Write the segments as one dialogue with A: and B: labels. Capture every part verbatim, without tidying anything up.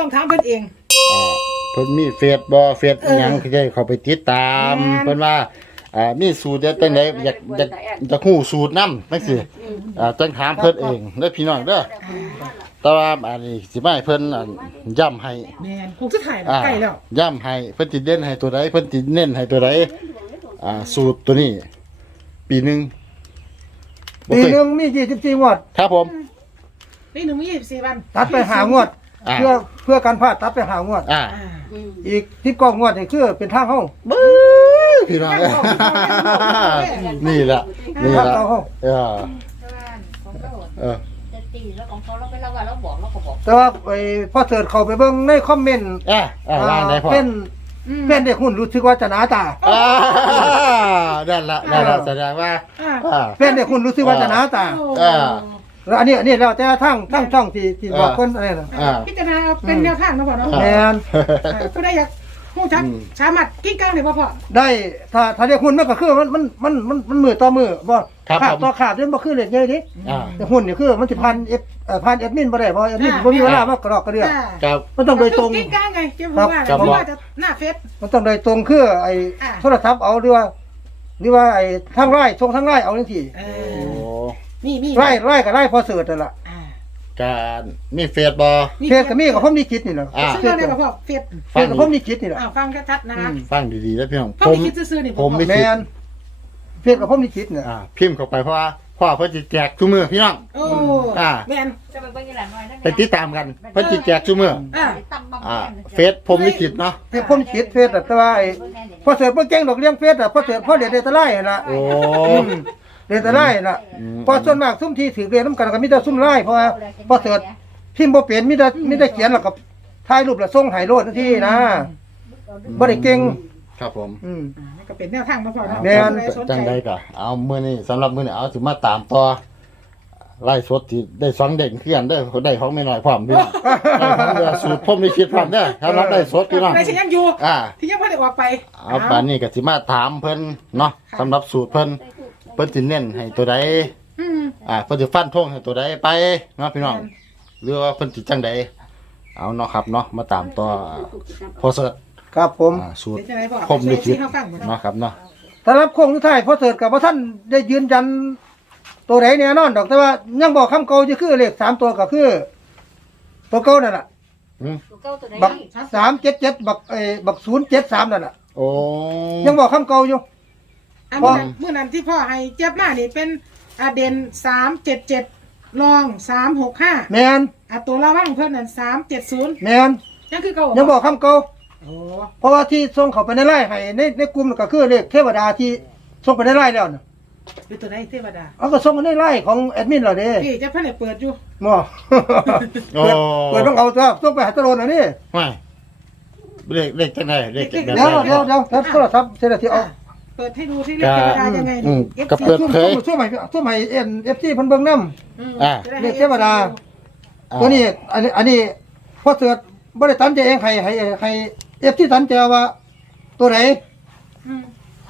A: ต้องถามเพิ่นเอง
B: อ่าเพิ่นมีเฟซบ่เฟซหยังที่ได้เข้าไปติดตามเพิ่นว่าอ่ามีสูตรจังได๋อยากอยากจะฮู้สูตรนำจังซี่อ่าจังถามเพิ่นเองเด้อพี่น้องเด้อแต่ว่าอันนี้สิมาให้เพิ่นย้ำให้
A: แม่นคงสุดท้ายใกล้แล้ว
B: ย้ำให้เพิ่นสิเด่นให้ตัวใดเพิ่นสิเน้นให้ตัวใดอ่าสูตรตัวนี้ปีนึง
C: ปีนึงมียี่สิบสี่งวด
B: ครับผม
A: ปีนึงมียี่สิบสี่วัน
C: ตัดไปหางวดเพื่อเพื่อการพลาดตัดไปหางวด
B: อ่า
C: อีกสิบเก้างวดนี่คือเป็นทางเฮา
B: บึ้พี่น้องนี่ล่ะนี่ล่ะเออเออ
D: แล้วของเขาเราไปเราว่าเราบอกเราก็บอก
C: แต่ว่าไอ้พอเสิร์ชเข้าไปเบิ่งในคอมเมนต์
B: อ่าอ่าว่าได้พอ
C: เป็นเป็นเด็กหุ่นรู้สึกว่าจะหนาตา
B: อ่านั่นล่ะนั่นล่ะแสดงว่า
C: อ่าเป็นเด็กหุ่นรู้สึกว่าจะหนาตา
B: อ่า
C: แล้วอันนี้อันนี้แล้วแต่ทั้งทั้งช่องที่ที่บอกคนอะไรน่ะ
A: พิจารณาเป็นแนวทางนะพ่อเนาะ
C: แม่น
A: ผู้ใดอยากฮู้จักสามารถกิ้งก้างได้บ่พ่อ
C: ได้ถ้าถ้าเด็กหุ่นมันก็คือมันมันมันมันมันมือต่อมือบ่ขาดต่อขาดมันบ่คือเล็กใหญ่ดิแต่หุ่นนี่คือมันสิพันเอฟเอ่อพันแอดมินบ่ได้เพราะแอดมินบ่มีเวลามากระดอกกระเดือก
B: ครับ
C: มันต้องโดยตรง
A: กิ้งก้างไงเจ้าพ่อว่าเพราะว่าจะหน้าเฟซ
C: มันต้องโดยตรงคือไอ้โทรศัพท์เอาหรือว่าหรือว่าไอ้ทางไลน์ส่งทางไลน์เอาจังซี่
A: เออมีมี
C: ไลน์ไลน์ก็ไลน์พอเสิร์ชนั่นล่ะ
B: การมีเฟซบ่
C: เฟซก็มีกับผมนี่คิดนี่แหละ
A: เฟซได้กับพ่อเฟซ
C: เฟซกับผมนี่คิดนี่แหละ
A: อ้าวฟังชัดๆนะคะ
B: ฟังดีๆแล้วพี่น้อง
A: ผมคิดซื่อๆนี่
B: ผม
C: แม่นเฟซกับผมนี่คิดเนี่ย
B: อ่าพิมพ์เข้าไปเพราะว่าพ่อเพิ่นสิแจกทุกมื้อพี่น้อง
A: โอ้อ่าแม่น
D: จะไปเบิ่งอีหลานน้อยนั่น
B: ไปติดตามกันเพิ่นสิแจกทุกมื้อ
A: อ่า
B: อ่าเฟซผมนี่คิดเนาะ
C: เฟซผมคิดเฟซแต่ว่าไอ้พอเสิร์ชบ่เก่งดอกเลี้ยงเฟซอ่ะพอเสิร์ชพอเด็ดได้ตะไลนั่นล่ะ
B: โอ้
C: เด็ดตะไลน่ะพอส่วนมากซุ่มที่ถือเรียนนำกันก็มีแต่ซุ่มไลเพราะว่าพอเสิร์ชพิมพ์บ่เป็นมีแต่มีแต่เขียนแล้วก็ถ่ายรูปแล้วส่งให้โลดทันทีนะบ่ได้เก่ง
B: ครับผม
C: อืม
A: ก็เป็นแนวทางมาพอ
C: แม่น
B: จังได๋ก็เอามื้อนี้สำหรับมื้อนี้เอาสิมาตามต่อไล่สดที่ได้สองเด้งคือกันเด้อได้ของแม่น้อยพร้อมพี่ได้สูตรผมนี่คิดพร้อมเด้อสำหรับได้สดพี่น้อง
A: ได้สิยังอยู่
B: อ่า
A: ที่ยังบ่ได้ออกไป
B: เอาปานนี้ก็สิมาถามเพิ่นเนาะสำหรับสูตรเพิ่นเพิ่นสิเน้นให้ตัวใด
A: อืม
B: อ่าเพิ่นสิฟันธงให้ตัวใดไปเนาะพี่น้องหรือว่าเพิ่นสิจังไดเอาเนาะครับเนาะมาตามต่อพอเสิร์ช
C: ครับผม
B: สูตรผมได้คิดเนาะครับเนาะ
C: สำหรับโค้งสุดท้ายพอเสิร์ชกับว่าท่านได้ยืนยันตัวไหนแน่นอนดอกแต่ว่ายังบอกคำเก่าจะคือเลขสามตัวก็คือตัวเก่านั่นแหละบักสามเจ็ดเจ็ดบักเอบักศูนย์เจ็ดสามนั่นแหละ
B: โอ้
C: ยังบอกคำเก่าอยู่
A: อันนั้นเมื่อนั้นที่พ่อให้เจ็บมานี่เป็นอาเด่นสามเจ็ดเจ็ดรองสามหกห้า
C: แมน
A: อ่ะตัวระว่างเพิ่นนั่นสามเจ็ดศูนย์
C: แมน
A: ยังคือเก่า
C: ยังบอกคำเก่าเพราะว่าที่ส่งเข้าไปในไลน์ให้ในในกลุ่มก็คือเลขเทวดาที่ส่งไปในไลน์แล้วน่ะ
A: คือตัวไหนเทวดา
C: เอาก็ส่งมาในไลน์ของแอดมินเราเด้
A: พี่จะเพิ่นได้เปิดอยู่
C: บ่เปิดเปิดต้องเอาตัวส่งไปหาตะโลนอันนี้
B: ไม่เลขเลขจังได๋เลขจังได๋
C: เดี๋ยวเดี๋ยวเดี๋ยวโทรศัพท์เสร็จแล้วที่เอา
A: เปิดให้ดูที่เลขเทวดายังไงนี่
B: เอฟซีก็เปิดเผย
C: ช่วยใหม่ช่วยใหม่เอ็น เอฟ ซี เพิ่นเบิ่งนำ
B: อ่า
C: เลขเทวดาตัวนี้อันนี้อันนี้พอเสิร์ชบ่ได้ตันใจเองให้ให้ให้ เอฟ ซี ตันใจว่าตัวไหน
A: อืม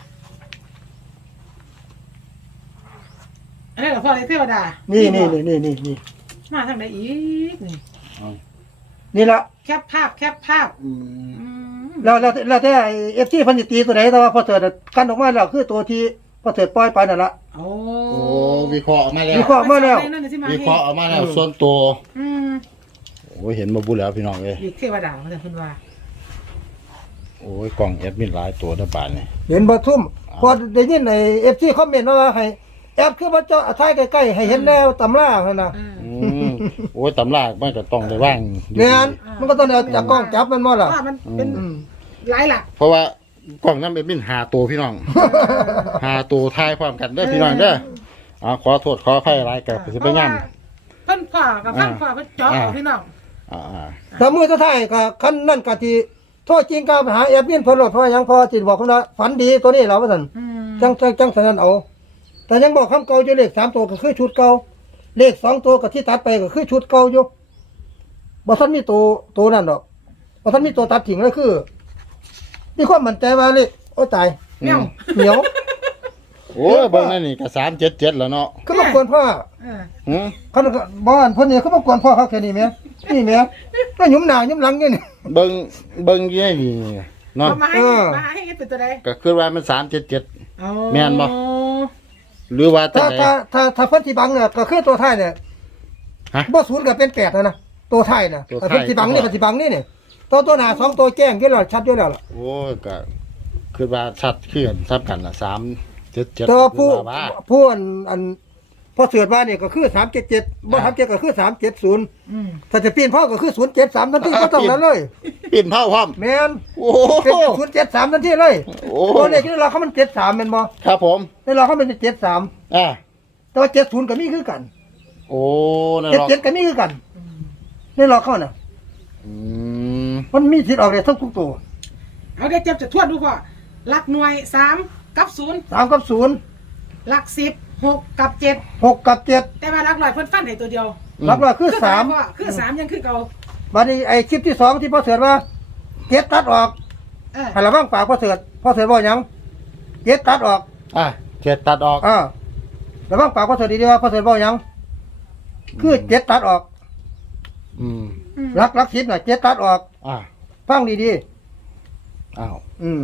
A: อันนี้เหรอพ่อเลขเทวดา
C: นี่นี่นี่นี่นี่
A: มาทางไหนอีกนี่
C: นี่ล่ะ
A: แคปภาพแคปภาพอื
C: มแล้วแล้วแล้วแต่ เอฟ ซี เพิ่นสิตีตัวไหนแต่ว่าพอเสิร์ชกันออกมาแล้วคือตัวที่พอเสิร์ชปล่อยไปนั่นล่ะ
A: โอ้
B: โอ้วิเคราะห์ออกมาแล้ว
C: วิเคราะห์มาแล้ว
B: วิเคราะห์ออกมาแล้วส่วนตัว
A: อืม
B: โอ้ยเห็นบ่บุแล้วพี่น้องเอ้ย
A: เลขเทวดาว่าแต่เพิ่นว่า
B: โอ้ยกล่องแอดมินหลายตัวนะบาดนี้
C: เห็นบ่ทุ่มพอได้ยินใน เอฟ ซี คอมเมนต์ว่าให้แอปคือบ่เจาะท้ายใกล้ๆให้เห็นแนวตำราหั่นน่ะ
B: อืมโอ้ยตำรามันก็ต้องได้วาง
C: แม่นมันก็ต้องเอาจากกล้องจับมันบ่ล่ะ
A: มันเป็นหลายหลัก
B: เพราะว่ากล้องนั้นเป็นมินหาตัวพี่น้องหาตัวทายพร้อมกันเด้อพี่น้องเด้ออ่าขอโทษขออภัยหลายกับสิไปงาน
A: เพิ่นขวากับฟังขวาเพิ่นเจาะพี่น้อง
B: อ่า
C: ๆแต่มื้อสุดท้ายก็คันนั่นก็ที่โทษจริงก็ไปหาแอดมินเพิ่นโลดเพราะยังพอสิบอกเพิ่นว่าฝันดีตัวนี้แล้วว่าซั่นจังจังซั่นเอาแต่ยังบอกคำเก่าอยู่เลขสามตัวก็คือชุดเก่าเลขสองตัวก็ที่ตัดไปก็คือชุดเก่าอยู่บ่ทันมีตัวตัวนั่นดอกบ่ทันมีตัวตัดทิ้งเลยคือมีความมั่นใจว่าเลขโอ้ตาย
A: เหนียว
C: เหนียว
B: โอ้ยเบิ่งนั่นนี่ก็สามเจ็ดเจ็ดแล้วเนาะ
C: คือบ่ควรพ่อ
B: หือ
C: คันบ่อันเพิ่นนี่คือบ่ควรพ่อเขาแค่นี้แม่นี่แม่ก็หยุมหน้าหยุมหลังอยู่นี่
B: เบิ่งเบิ่งยี่นี่เนาะ
A: เอามาให้
C: เออ
A: มาให้เฮ็ดเป็นตัวใด
B: ก็คือว่ามันสามเจ็ดเจ็ด
A: เอา
B: แม่นบ่ หรือว่าจั
C: ถ้าง
B: ได
C: ถ้าถ้าถ้าเพิ่นที่บังเนี่ยก็คือตัวท้ายเนี่ย
B: ฮะ
C: บ่ศูนย์ก็เป็นแปดแล้วนะตัวท้ายน่ะ
B: ตัว
C: แต่
B: ท้าย
C: เพิ่นที่บังนี่ก็ที่บังนี่นี่ตัวตัวหน้าสองตัวแจ้งอยู่แล้วชัดอยู่แล้วล่ะ
B: โอ้ยก็คือว่าชัดขึ้นซับกันละสามเจ็ดเจ็ด
C: แต่ว่าผู้
B: ว่า
C: ผู้อันอันพอเสือดว่านี่ก็คือสามเจ็ดเจ็ดบ่ทำเจ็ดก็คือสามเจ็ดศูนย์
A: อืม
C: ถ้าจะปีนพ่อก็คือศูนย์เจ็ดสามทันทีก็ต้องนั้นเลย
B: ปิ่นเผาพร้อม
C: แม่น
B: โอ้
C: เป็นศูนย์เจ็ดสามทันทีเลย
B: โอ้
C: ตัวเลขที่เราเขามันเจ็ดสามแม่นบ่
B: ครับผม
C: ในเราเขามันเจ็ดสาม
B: อ่า
C: แต่ว่าเจ็ดศูนย์ก็มีคือกัน
B: โอ้นั่น
C: เจ็ด
B: หรอก
C: เจ็ดก็มีคือกันในเราเขาน่ะ
B: อืม
C: มันมีสิทธิ์ออกได้ทั้งทุกตัว
A: เอาได้เจ็บจะทวนดูพ่อหลักหน่วยสามกับศูนย์
C: สามกับศูนย์
A: หลักสิบหกกับเจ็ด
C: หกกับเจ็ด
A: แต่ว่าหลักร้อยเพิ่นฟันให้ตัวเดียว
C: รับว่าคือสาม
A: พ่อคือสามยังคือเก่า
C: บัดนี้ไอ้คลิปที่สองที่พ่อเสือว่าเจ็ดตัดออก
A: เออ
C: ให้ระวังปากพ่อเสือพ่อเสือบอกหยังเจ็ดตัดออก
B: อ่ะเจ็ดตัดออก
C: อ่าระวังปากพ่อเสือดีๆว่าพ่อเสือบอกหยังคือเจ็ดตัดออก
B: อืม
A: อืม
C: รักรักสิบน่ะเจ็ดตัดออก
B: อ่ะ
C: ฟังดี
B: อ้าว
C: ๆอืม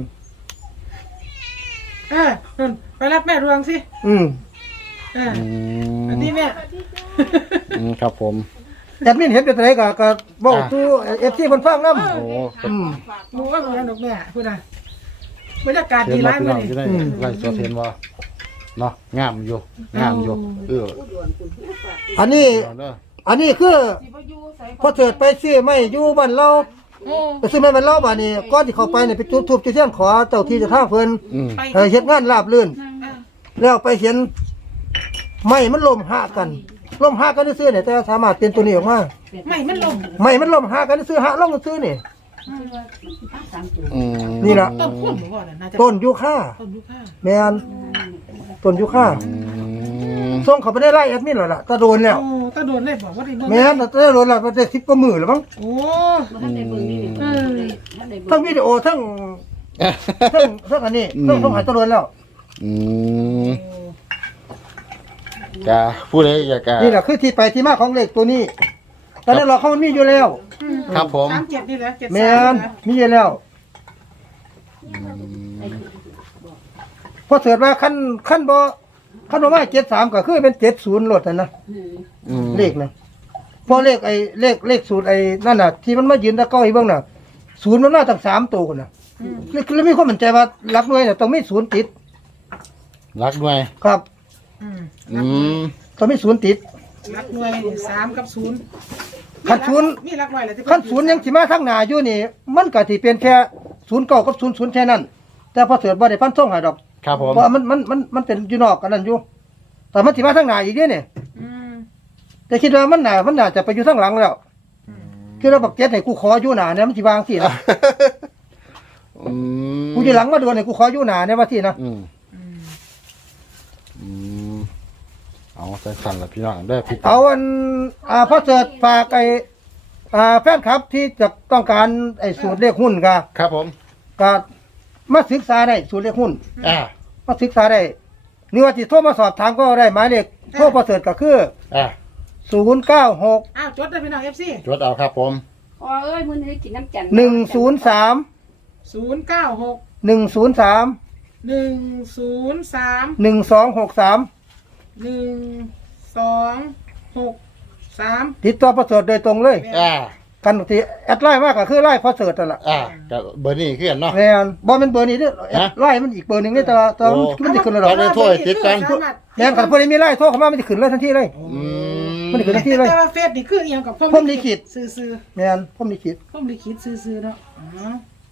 A: เออนั่นไปรับแม่รวงสิ
C: อืม
A: เออ
B: อืม
A: อันนี้แม่
B: อืมครับผม
C: แอดมินเห็นเป็นไรก็ก็บอกตู้เอฟซีคนฟังน้ำ
B: โอ้
C: อืม
A: หมูว่าหมูนั่นดอกแม่พูดนะบรรยากาศ
B: เห็
A: ดี
B: น
A: ร้า
B: ว่าย พี่น้
A: มา
B: อง
A: นี่
B: ที่ได้ไล่สดเห็นว่าเนาะงามอยู่งามอยู่เออ
C: อันนี้
B: เอาเด้อ
C: อันนี้คือพอเสิร์ชไปซื้อไม่อยู่บ้านเรา
A: โอ้
C: ไปซื้อไม่บ้านเราบ้านนี้ก้อนที่เขาไปเนี่ยไปจุดทูบจุดเทียนขอเจ้าที่เจะท่างเพิ่น
B: อืม
A: ไป
C: ให้เฮ็ดงานราบรื่น
A: เออ
C: แล้วไปเห็นไม่มันล่มหากันล่มหากันซื่อๆเนี่ยแต่สามารถเป็นตัวนี้ออกมา
A: ไม่มันลง
C: ไม่มันล่มหากันซื่อหาล่องซื่อนี่
B: อืม
C: นี่ล่ะ
A: ต้นพุ่นหรือว่าน่าจะ
C: ต้นยูคา
A: ต้นยูคา
C: แม่นต้นยูคา
B: อืม
C: ส่งเขาไปได้ไล่แอดมินแล้วล่ะตะโดนแล้ว
A: โอ้ตาโดนเลยบอกว่าได้น
C: แม่นตะโดนแล้วมันได้สิบกว่ามือแล้วมั้ง
A: โอ้
D: ท่านได้เบิ่งนี่
A: เออ
D: ท่านได้เบิ่
C: ทั้
D: ง
C: งวิดีโอทั้งทั้งทั้งอันนี้ทั้งต้องหายตะโดนแล้ว
B: อืมกะผู้ใดอยากกะ
C: นี่แหละคือที่ไปที่มาของเลขตัวนี้ตอนนั้นเราเขามันมีอยู่แล้ว
B: ครับผม
A: สามเจ็ดนี่แหละเจ็ด
C: แม่
A: สาม
C: น
A: นะ
C: มีอยู่แล้วพอเสิร์ชว่าขั้นขั้นบ่ขั้นบ่มาเจ็ดสามก็คือเป็นเจ็ดศูนย์ลดนั่นนะ
B: อืม
C: เลขนะพอเลขไอ้เลขเลขสูตรไอ้นั่นน่ะ ที่มันมายืนตะเก้าอีเบิ่งน่ะศูนย์มันมาตั้งสามตัวคนน่ะเลยเลยมีความมั่นใจว่าหลักหน่วยน่ะต้องมีศูนย์ติด
B: รักด้วย
C: ครับ
A: อืม
B: อืม
C: ต้องมีศูนย์ติด
A: หลักหน่วยนี่สามกับศูนย์
C: คันศูนย์
A: มีหลักหน่วยเลยที่
C: ขั้นศูนย์ยังสิมาทั้งหน้าอยู่นี่ มันก็สิเป็นแค่ศูนย์เก้ากับศูนย์ศูนย์แค่นั้น แต่พอเสิร์ชบ่ได้ฟันธงให้ดอก
B: ครับผม
C: เพราะมันมันมันมันเป็นอยู่นอกกันนั่นอยู่ แต่มันสิมาทั้งหน้าอีกเด้เนี่ย
A: อืม
C: แต่คิดว่ามันน่ามันน่าจะไปอยู่ทั้งหลังแล้ว คือเราบอกเจ็ดให้กูขออยู่หน้าเนี่ยมันสิวางสินะ
B: อืม
C: กูอยู่หลังมาโดนให้กูขออยู่หน้าเนี่ยว่าสินะ
B: อืม
A: อืม
B: อืมเอาใจสั่นละพี่น้องได้พี่
C: เอาอันอ่าพอเสิร์ชฝากไอ้อ่าแฟนคลับที่จะต้องการไอ้สูตรเลขหุ้นก็
B: ครับผม
C: ก็มาศึกษาได้สูตรเลขหุ้น
B: อ่า
C: มาศึกษาได้หรือว่าสิโทรมาสอบถามก็ได้หมายเลขโทรพอเสิร์ชก็คือ
B: อ่า
C: ศูนย์เก้าหก
A: อ้าวจดได้พี่น้องเอฟซี
B: จดเอาครับผม
D: อ๋อเอ้ยมื้อนี้กินน้ำจันทร์
C: หนึ่งศูนย์สาม
A: ศูนย์เก้าหก
C: หนึ่งศูนย์สาม
A: หนึ่งศูนย์สาม
C: หนึ่งสองหกสาม
A: หนึ่งสองหกสาม
C: ติดต่อพอเสิร์ชโดยตรงเลย
B: อ่า
C: กันที่แอดไลน์มากก็คือไลน์พอเสิร์ชนั่นแหละ
B: อ่ากับเบอร์นี้คือกันเนาะ
C: แม่นบ่แม่นเบอร์นี้เด้อแอด
B: ฮะ
C: ไลน์มันอีกเบอร์หนึงนี่แต่ว่าแต่ว่า
B: โอ้
C: มันสิขึ้นแล้วดอก
B: เอาเลย โทษติดกัน
C: แม่นคันพอได้มีไลน์โทรเข้ามามันสิขึ้นเลยทันทีเลย
B: อืม
C: มันขึ้นทันทีเลย
A: แต่ว่าเฟซนี่คือเอียงกับ
C: พรหมลิขิต
A: ซื่อ
C: แม่นผมนี่คิด
A: ๆพรหมลิขิตซื่อๆเนาะอ๋อ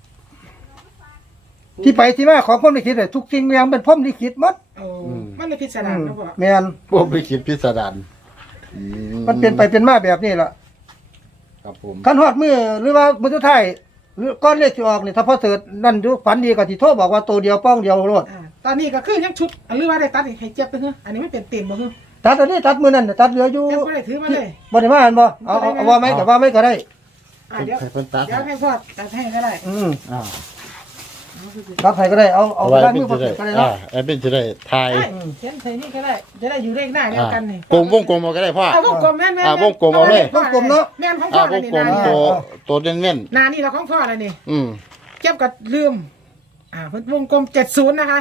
C: ที่ไปที่มาของผมนี่คิดเนี่ยทุกสิ่งอย่างเป็นผมนี่คิดหมด
A: โอ้มันเลยพิจาร
C: อื
A: ณาม เนาะพ่อ
C: แม่น
B: พวกไปคิดพิสดารอื
C: มันเป็นไปเป็นมาแบบนี้ล่ะ
B: ครับผม
C: คันฮอดมือหรือว่ามื้อสุดท้ายหรือก้อนเลขสิออกนี่ถ้าพอเสิร์ชนั่นอยู่ฝันดีก็สิโทรบอกว่าตัวเดียวป้องเดียวโลด
A: อ่าตอนนี้ก็คือยังชุดหรือว่าได้ตัดให้เจ็บไปเฮ้ออันนี้ไม่เป็นเต็มบ่เฮ้อ
C: ตัดอันนี้ตัดมือนั่นตัดเหลืออยู่
A: เจ็บก็ได้ถือมาเลย
C: บ่ได้มาอันบ่เอาเอาเอาว่าไหมก็ว่าไหมก็ได้
A: อ่าเดี๋ยว
B: ให้เพิ่นตัด
A: เดี๋ยวให้พ่อตัดให้ก็ได้
C: อืม
B: อ่า
C: รับให้ก็ได้เอาเอา
B: เอาไว้
C: ได้
B: เป็
C: มื
B: น
C: อพอ
B: จะ
C: เส
B: ได้
C: ร็จก็ได้
B: อ่า
C: เนาะ
B: ไอ้เป็นจะได้ทาย
A: ได้เขียนใส่นี่ก็ได้จะได้อยู่เลขหน้าเดียวกันนี่
B: กลมวงกลมเอาก็ได้พ่อ
A: อ่าวงกลมแม่นแม่น
B: อ่าวงกลมเอาเลย
A: วงกลมเนาะแม่นของพ่
B: อ่า
A: อ
B: ว
A: เลย
B: ง
A: นี่
B: กลม
A: นานี่
B: ตัวตัวเน้น
A: นานี่เราของพ่อเลยนี่
B: ๆอืม
A: เก็บกับลืม อ่าเพิ่นวงกลมเจ็ดศูนย์นะคะ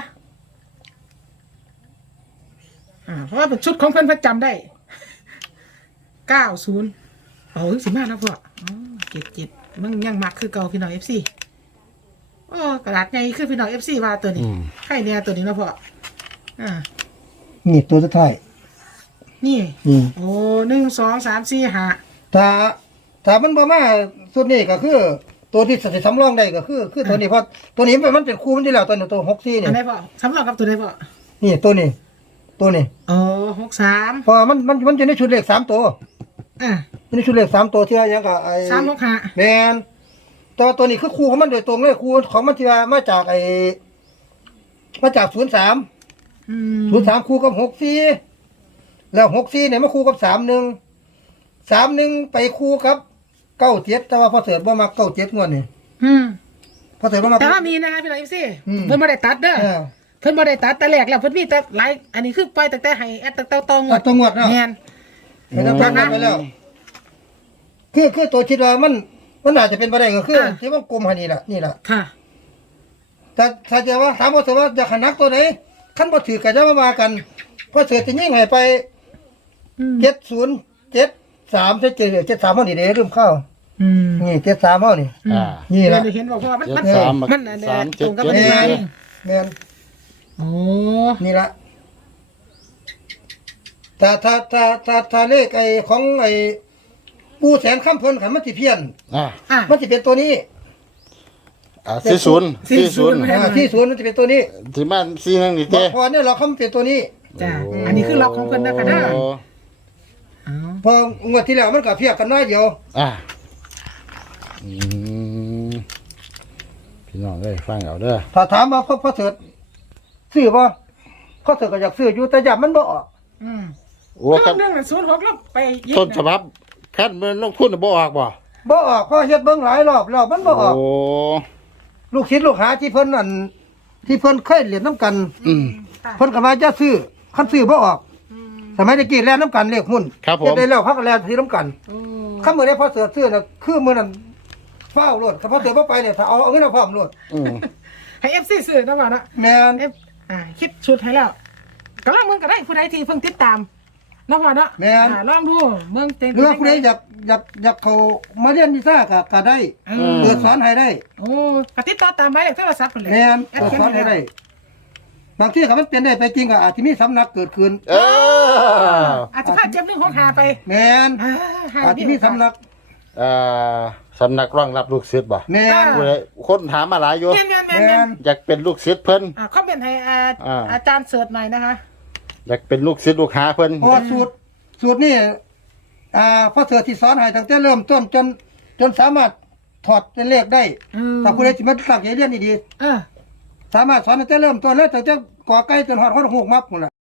A: อ่า เพราะว่าเป็นชุดของเพิ่นเพิ่นจำได้ เก้าศูนย์โอ้ยสิมากนะพ่ออ๋อเจ็ดเจ็ดมันยังมักคือเก่าพี่น้องเอฟซีโอ้กระดาษใหญ่คือพี่น้องเอฟซีว่าตัวนี้
B: อืม
A: ใครเนี่ยตัวนี้เนาะพ่อ อ่า
C: นี่ตัวสุดท้าย
A: นี่
C: อืม
A: โอ้หนึ่งสองสามสี่ห้า
C: ถ้าถ้ามันบ่มาสุดนี้ก็คือ ตัวที่สำรองได้ก็คือ คือตัวนี้เพราะตัวนี้มันเป็นคู่มันที่แล้วตัวนี้ตัวหกสี่
A: อั
C: นี่
A: นไหนพ่อสำหรับกับตัวไหนพ่อ
C: นี่ตัวนี้ ตัวนี้
A: โอ้หกสาม
C: เพราะมันมันมันจะในชุดเลขสามตัว
A: อ่า
C: มันในชุดเลขสามตัวที่ว่าหยังก็ไอ้
A: สามหกห้า
C: แมนแต่ว่าตัวนี้คือคู่ของมันโดยตรงเลยคู่ของมันที่ว่ามาจากไอ้มาจากศูนย์สาม
A: อืม
C: ศูนย์สามคู่กับหกสี่แล้วหกสี่เนี่ยมาคู่กับสามหนึ่งสามหนึ่งไปคู่กับเก้าเจ็ดแต่ว่าพอเสิร์ฟว่ามาเก้าเจ็ดงวดนี่
A: อืม
C: พอเสิร์ฟว่ามา
A: แต่ว่ามีนะคะพี่น้องเอฟซี
C: อืม
A: เพิ่นบ่ได้ตัดเด้อ
C: เออ
A: เพิ่นบ่ได้ตัดแต่แรกแล้วเพิ่นมีแต่หลายอันนี้คือปล่อยตั้งแต่ให้แอดตั้งแต่ตอง
C: ตัดตัวงวดเนาะ
A: แม่น
C: ไม่ต้องตัดไปแล้ว คือคือตัวคิดว่ามันมันอาจจะเป็นไปได้ก็คือที่ว่ากลมหันนี่แหละนี่แหละ
A: ค่ะ
C: แต่ถ้าจะว่าถามว่าเสิร์ฟว่าจะขนักตัวไหนขั้นบ่ถือกันจะมามากันพอเสิร์ฟจะยิ่งให้ไป
A: อืม
C: เจ็ดศูนย์เจ็ดสามเจ็ดเจ็ดเจ็ดสามเขานี่เด้ลืมเข้า
A: อืม
C: นี่เจ็ดสามเขานี่
B: อ่า
C: นี่แหละ
A: เดี๋ยวเห็นบอกว่ามันมัน
B: เจ็ดสาม
A: มันอันเนี้ย
B: สามเจ็
A: ต
B: ด
A: รงกับ
B: เจ็ด
A: อัน
C: แม
A: นี้
C: นแมน
A: โอ้
C: นี่ละถ้าถ้าถ้าถ้าถ้าเลขไอ้ของไอ้ปูแสนข้ามเพิ่นขันมันสิเพี้ยน
B: อ่า
A: อ่ะ
C: มันสิเป็นตัวนี้
B: อ่าสี่ศูนย์สี่ศูนย์
C: อ่าที่ศูนย์มันจะเป็นตัวนี้
B: ที่มันสี่นั่งนี่
C: บอ
B: เจ้
C: กพอเนี่ยเราคำเป็นตัวนี้
A: จ้ะอันนี้คือล็อกของเพิ่นนะคะเด้อ
B: โอ้
A: อ๋อ
C: พองวดที่แล้วมันก็เพียกกันน้อยเดียว
B: อ่าอืมพี่น้องเอ้ยฟังเอาเด้อ
C: ถ้าถามว่าพ่อพ่อเถิดซื้อบ่พ่อเถิดก็อยากซื้ออยู่แต่ยัมันบ่ออก
A: อืม
B: โอ้
A: เค
B: คั
A: รื่อน งเรื่องนั้นศูนย์หกแล้วไปยิง
B: ต้นฉบับคันมันลงทุนน่ะบ่ออกบ่
C: บ่ออกพ่อเฮ็ดเบิ่งหลายรอบแล้วมันบ่ออก
B: โอ้
C: ลูกศิษย์ลูกหาที่เพิ่นนั่นที่เพิ่นเคยเรียนน้ำกัน
B: อืม
A: ค่ะ
C: เพิ่นก็ว่าจะซื้อคันซื้อบ่ออก
A: อืม
C: สมัยตะกี้แล่นน้ำกันเลขหุ้น
B: ครับผม
C: เฮ็ดได้แล้วพักก็แล่นซื้อน้ำกัน
A: โอ้
C: คำมื้อนี้พอเสือซื้อน่ะคือมื้อนั้นฟ้าวโลดถ้าพอเสือบ่ไปเนี่ยถ้าเอาเอาเงินเอาพร้อมโลด
B: อืม
A: ให้เอฟซีซื้อนะว่าเนาะ
C: แม่น
A: เอฟอ่าคิดชุดให้แล้วก็ลองเมืองก็ได้ผู้ใดที่เพิ่งติดตามนะพ่อเนาะ
C: แม่น
A: อ่าลองดูเมืองเต็ง
C: หรือว่าผู้ใดอยากอยากอยากเข้ามาเรียนวิชาก็ก็ได้
A: เออ
C: เปิดสอนให้ได้
A: โอ้ก็ติดต่อตามหมายเลขโทรศัพท์เพิ่นเลย
C: แม่น
A: แอด
C: เปิด
A: เขียน
C: สอน
A: ให้
C: ให้
A: ได้
C: ได้บางทีก็มันเป็นได้ไปจริงก็อาจจะมีสำนักเกิดขึ้น
B: เออ
A: อาจจะพาเจ็บเรื่องของหาไป
C: แม่น
A: อ่าหา
C: อาจจะมีสำนัก
B: เอ่อสำนักรองรับลูกศิษย์บ่
C: แม่น
B: ผู้ใดคนถามมาหลายอยู่
A: แม่นแม่นแม่น
C: แม่
A: แม่
C: น
A: น
B: อยากเป็นลูกศิษย์เพิ่น
A: อ่าคอมเมนต์ให้อา
B: อ่า
A: อาจารย์เสิร์ชหน่อยนะคะ
B: อยากเป็นลูกศิษย์ลูกหาเพิ่น
C: เพราะว่าสูตรสูตรนี่อ่าพอเสือที่สอนให้ตั้งแต่เริ่มต้นจนจนสามารถถอดเป็นเลขได้
A: อืม
C: ถ้าผู้ใดสิมาตั้งใจเรียนดี
A: เออ
C: ๆสามารถสอนตั้งแต่เริ่มต้นแล้วตั้งแต่กอไก่จนฮอดฮอดหูกมับหมดล่ะ